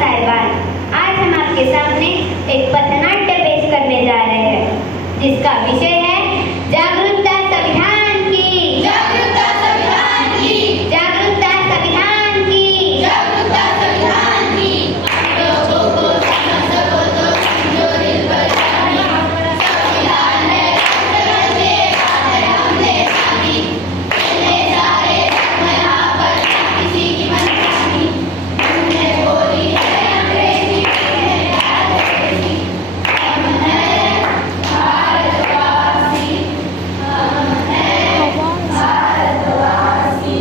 साहिबान, आज हम आपके सामने एक पथनाट्य पेश करने जा रहे हैं जिसका विषय है जागरूकता संविधान की, जागरूकता संविधान की, जागरूकता संविधान की, जागरूकता संविधान की। लोगों को समझो तो समझो दिल पर जानी, संविधान है ये बात है हमने मानी, इतने सारे धर्म यहाँ पर किसी की मनमानी, हमने बोली है अंग्रेजी में अंग्रेजी, हम हैं भारतवासी, हम हैं भारतवासी।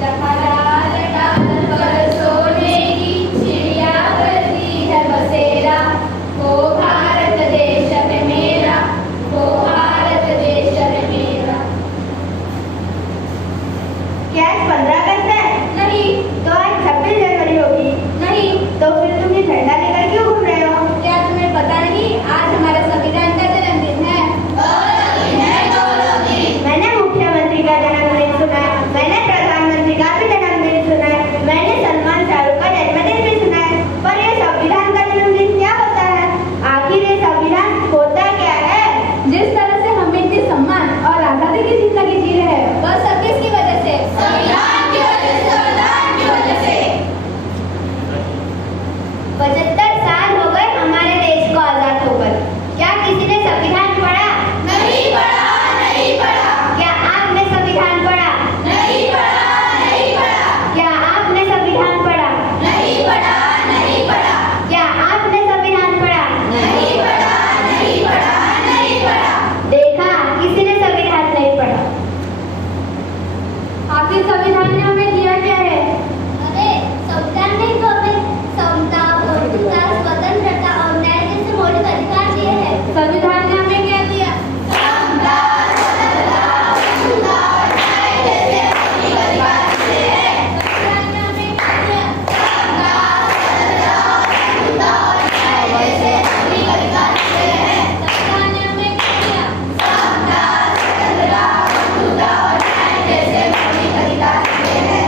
लखनऊ डाल पर सोने की चिड़िया करती है बसेरा, वो भारत देश है मेरा, वो भारत देश है मेरा। क्या आज 15 अगस्त है? नहीं। तो आज 26 जनवरी होगी? नहीं। तो फिर तुम ये झंडा लेकर क्यों घूम रहे हो? क्या तुम्हें पता नहीं आज हमारे संविधान का जन्मदिन है? मैंने मुख्यमंत्री का जन्मदिन सुना है, मैंने प्रधानमंत्री का भी जन्मदिन सुना है, मैंने सलमान शाहरुख का जन्मदिन भी सुना है, पर ये संविधान का जन्मदिन क्या होता है? आखिर ये संविधान होता क्या है? जिस तरह से हम इतने सम्मान और आजादी की जिंदगी जी रहे हैं, वह सब किसकी वजह से? संविधान की वजह से, संविधान की वजह से। 75 साल हो गए हमारे देश को आजाद होकर, क्या किसी ने संविधान पढ़ा? नहीं पढ़ा, नहीं पढ़ा। क्या आपने संविधान पढ़ा? नहीं पढ़ा, नहीं पढ़ा। क्या आपने संविधान पढ़ा? नहीं पढ़ा, नहीं पढ़ा। क्या आपने संविधान पढ़ा? नहीं पढ़ा, नहीं पढ़ा, नहीं पढ़ा। देखा, किसी ने संविधान नहीं पढ़ा। आखिर संविधान ने हमें दिया क्या है? अरे संविधान ने तो हमें समता, बंधुता, स्वतंत्रता और न्याय जैसे मौलिक अधिकार दिए हैं। संविधान ने हमें क्या दिया? समता, स्वतंत्रता, बंधुता और न्याय जैसे मौलिक अधिकार दिए हैं। संविधान ने हमें क्या दिया? समता, स्वतंत्रता, बंधुता और न्याय जैसे मौलिक अधिकार दिए हैं। संविधान ने हमें क्या दिया? समता, स्वतंत्रता, बंधुता और न्याय जैसे मौलिक अधिकार दिए हैं।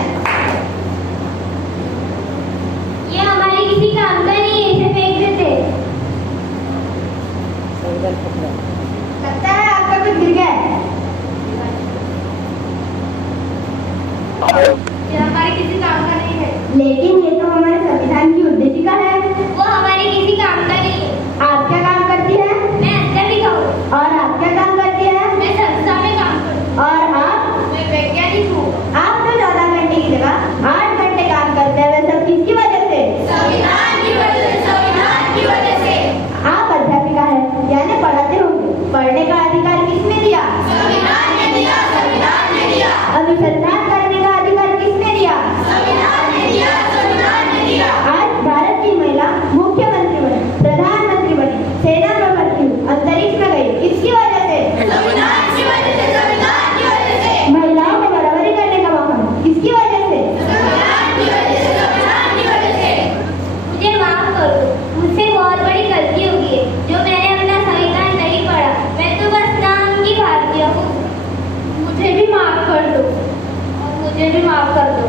ये हमारे किसी काम का नहीं है, इसे फेंक देते। लगता है आपका कुछ गिर गया है। ये हमारे किसी काम का नहीं है। लेकिन ये तो हमारे संविधान की उद्देशिका है। वो हमारे किसी काम का नहीं है। आप क्या काम करती है? मैं अध्यापिका हूँ। और आप क्या काम करती है? मैं संस्था में काम करती हूँ। और आप? मैं वैज्ञानिक हूँ। आप तो 14 घंटे की जगह 8 घंटे काम करते हैं, वह सब किसकी वजह से? संविधान की वजह से, संविधान की वजह से। आप अध्यापिका है, यानी पढ़ाते होंगे। पढ़ने का अधिकार किसने दिया? संविधान ने दिया, संविधान ने दिया। अनुसंधान करने का अधिकार किसने दिया? संविधान ने दिया, संविधान ने दिया। आज भारत की महिला मुख्यमंत्री बनी, प्रधानमंत्री बनी, सेना में भर्ती हुई, अंतरिक्ष में गई, किसकी वजह से? संविधान की वजह से, संविधान की वजह से। महिलाओं को बराबरी करने का मौका मिला, किसकी वजह से? संविधान की वजह से, संविधान की वजह से। मुझे माफ कर दो, मुझसे बहुत बड़ी गलती हो गई है जो मैंने अपना संविधान नहीं पढ़ा। मैं तो बस नाम की भारतीय हूँ। मुझे भी माफ कर दो और मुझे भी माफ कर दो।